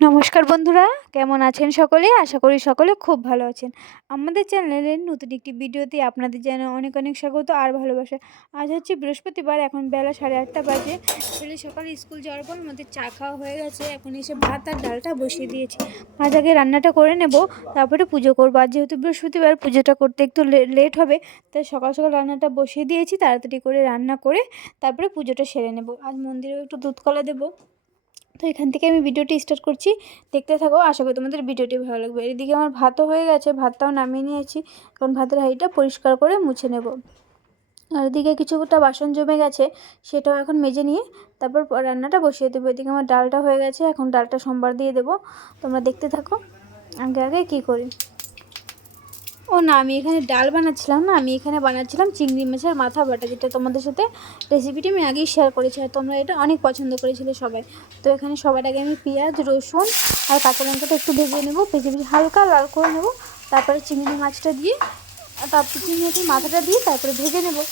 নমস্কার বন্ধুরা, কেমন আছেন সকলে? আশা করি সকলে খুব ভালো আছেন। আমাদের চ্যানেলের নতুন একটি ভিডিওতে আপনাদের জানাই অনেক অনেক স্বাগত আর ভালোবাসা। আজ হচ্ছে বৃহস্পতিবার, এখন বেলা 8:30 বাজে। ছেলে সকালে স্কুল যাওয়ার পর আমাদের চা খাওয়া হয়ে গেছে। এখন এসে ভাত আর ডালটা বসিয়ে দিয়েছি। আজ আগে রান্নাটা করে নেব, তারপরে পুজো করবো। আর যেহেতু বৃহস্পতিবার, পুজোটা করতে একটু লেট হবে, তাই সকাল সকাল রান্নাটা বসিয়ে দিয়েছি। তাড়াতাড়ি করে রান্না করে তারপরে পুজোটা সেরে নেব। আজ মন্দিরেও একটু দুধ কলা দেবো। তো এখান থেকে আমি ভিডিওটি স্টার্ট করছি, দেখতে থাকো। আশা করি তোমাদের ভিডিওটি ভালো লাগবে। এদিকে আমার ভাতও হয়ে গেছে, ভাতটাও নামিয়ে নিয়েছি। কারণ ভাতের হাঁড়িটা পরিষ্কার করে মুছে নেব। আর এদিকে কিছুটা বাসন জমে গেছে, সেটাও এখন মেজে নিয়ে তারপর রান্নাটা বসিয়ে দেবো। এদিকে আমার ডালটা হয়ে গেছে, এখন ডালটা সোমবার দিয়ে দেবো। তোমরা দেখতে থাকো আগে আগে কী করি। ও না, আমি এখানে ডাল বানাচ্ছিলাম না, আমি এখানে বানাচ্ছিলাম চিংড়ি মাছের মাথা বাটা, যেটা তোমাদের সাথে রেসিপিটি আমি আগেই শেয়ার করেছি। আর তোমরা এটা অনেক পছন্দ করেছিলে সবাই। তো এখানে সবার আগে আমি পেঁয়াজ, রসুন আর কাঁচা লঙ্কাটা একটু ভেজে নেবো, ভেজে হালকা লাল করে নেবো। তারপরে চিংড়ি মাছটা দিয়ে, তারপর চিংড়ি মাছের মাথাটা দিয়ে তারপরে ভেজে নেবো।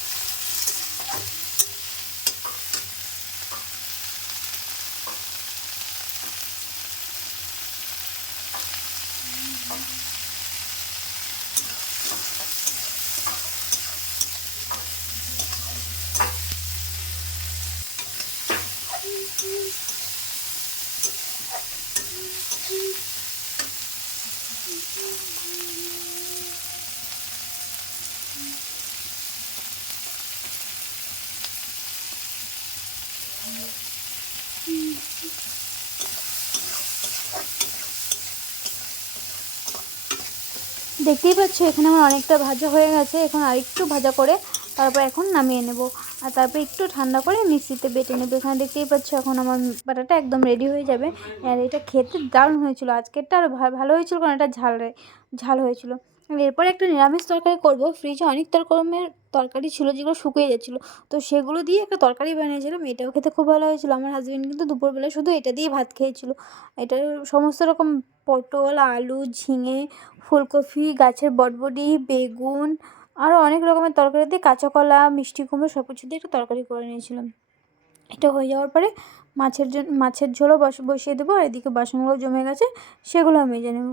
দেখতেই পাচ্ছ এখানে আমার অনেকটা ভাজা হয়ে গেছে। এখন আরেকটু ভাজা করে তারপর এখন নামিয়ে নেব। আর তারপর একটু ঠান্ডা করে মিক্সিতে বেটে নেব। এখানে দেখতেই পাচ্ছ এখন আমার বাটাটা একদম রেডি হয়ে যাবে। আর এটা খেতে দারুণ হয়েছিল। আজকেরটা আরও ভালো হয়েছিল, কারণ এটা ঝাল হয়েছিল। এরপর একটা নিরামিষ তরকারি করব। ফ্রিজে অনেক রকমের তরকারি ছিল যেগুলো শুকিয়ে যাচ্ছিলো, তো সেগুলো দিয়ে একটা তরকারি বানিয়েছিলাম। এটাও খেতে খুব ভালো হয়েছিল। আমার হাজব্যান্ড কিন্তু দুপুরবেলা শুধু এটা দিয়ে ভাত খেয়েছিল। এটা সমস্ত রকম পটল, আলু, ঝিঙে, ফুলকপি, গাছের বটবটি, বেগুন, আরও অনেক রকমের তরকারি দিয়ে, কাঁচা কলা, মিষ্টি কুমড়ো সব কিছু দিয়ে একটা তরকারি করে নিয়েছিলাম। এটা হয়ে যাওয়ার পরে মাছের ঝোলও বসিয়ে দেবো। আর এদিকে বাসনগুলো জমে গেছে, সেগুলো মেজে নেব।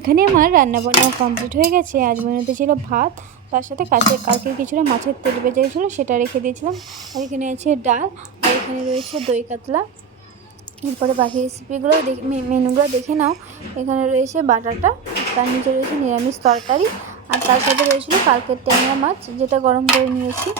এখানে আমার রান্নাবান্না কমপ্লিট হয়ে গেছে। আজ মেনুতে ছিল ভাত, তার সাথে কালকে কিছুটা মাছের তেল বেঁচে গেছিলো, সেটা রেখে দিয়েছিলাম। আর এখানে আছে ডাল, আর এখানে রয়েছে দই কাতলা। এরপরে বাকি রেসিপিগুলো মেনুগুলো দেখে নাও। এখানে রয়েছে বাটাটা, তার নিচে রয়েছে নিরামিষ তরকারি, আর তার সাথে রয়েছিল কালকের ট্যাংরা মাছ, যেটা গরম করে নিয়েছি।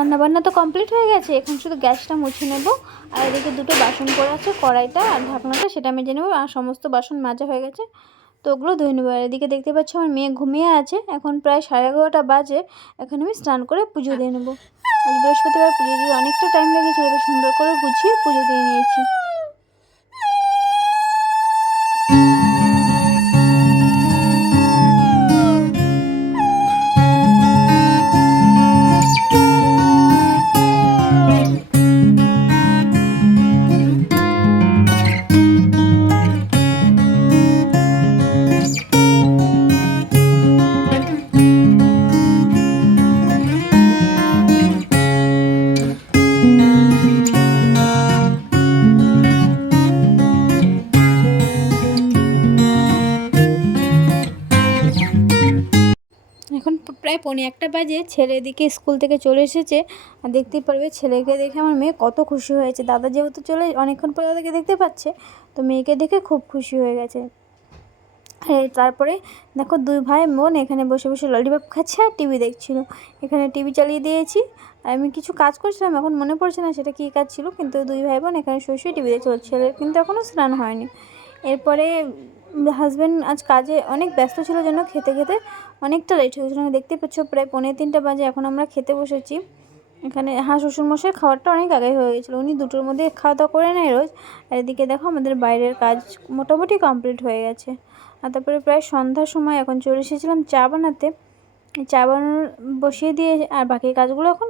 রান্নাবান্না তো কমপ্লিট হয়ে গেছে, এখন শুধু গ্যাসটা মুছে নেব। আর এদিকে দুটো বাসন পড়ে আছে, কড়াইটা আর ঢাকনাটা, সেটা মেজে নেব। আর সমস্ত বাসন মাজা হয়ে গেছে, তো ওগুলো ধুয়ে নেবো। আর এদিকে দেখতে পাচ্ছি আমার মেয়ে ঘুমিয়ে আছে, এখন প্রায় 11:30 বাজে। এখন আমি স্নান করে পুজো দিয়ে নেবো। আজ বৃহস্পতিবার, পুজো দিয়ে অনেকটা টাইম লেগেছিলো, তো সুন্দর করে গুছিয়ে পুজো দিয়ে নিয়েছি। এখন প্রায় 1:45 বাজে, ছেলে এদিকে স্কুল থেকে চলে এসেছে। আর দেখতেই পারবে, ছেলেকে দেখে আমার মেয়ে কত খুশি হয়েছে। দাদা যেহেতু চলে অনেকক্ষণ পরে দাদাকে দেখতে পাচ্ছে, তো মেয়েকে দেখে খুব খুশি হয়ে গেছে। আর তারপরে দেখো, দুই ভাই বোন এখানে বসে বসে ললিপপ খাচ্ছে আর টিভি দেখছিল। এখানে টিভি চালিয়ে দিয়েছি, আর আমি কিছু কাজ করছিলাম, এখন মনে পড়ছে না সেটা কী কাজ ছিল। কিন্তু দুই ভাই বোন এখানে শুয়ে শুয়ে টিভি দেখছিল। ছেলের কিন্তু এখনও স্নান হয়নি। এরপরে হাজব্যান্ড আজ কাজে অনেক ব্যস্ত ছিল, জন্য খেতে খেতে অনেকটা লেট হয়ে গেছিলো। দেখতে পাচ্ছ প্রায় 2:45 বাজে, এখন আমরা খেতে বসেছি। এখানে শ্বশুরমশাই খাবারটা অনেক আগে হয়ে গেছিলো, উনি 2টোর মধ্যে খাওয়া দাওয়া করে নেয় রোজ। আর এদিকে দেখো, আমাদের বাইরের কাজ মোটামুটি কমপ্লিট হয়ে গেছে। আর তারপরে প্রায় সন্ধ্যার সময় এখন চলে এসেছিলাম চা বানাতে। চা বানানো বসিয়ে দিয়ে, আর বাকি কাজগুলো এখন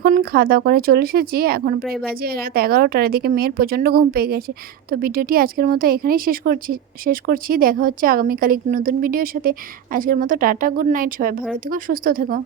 এখন খাওয়া দাওয়া করে চলে এসেছি। এখন প্রায় বাজে রাত 11টার। এদিকে মেয়ের প্রচণ্ড ঘুম পেয়ে গেছে। তো ভিডিওটি আজকের মতো এখানেই শেষ করছি। দেখা হচ্ছে আগামীকাল একটি নতুন ভিডিওর সাথে। আজকের মতো টাটা, গুড নাইট। সবাই ভালো থেকো, সুস্থ থেকো।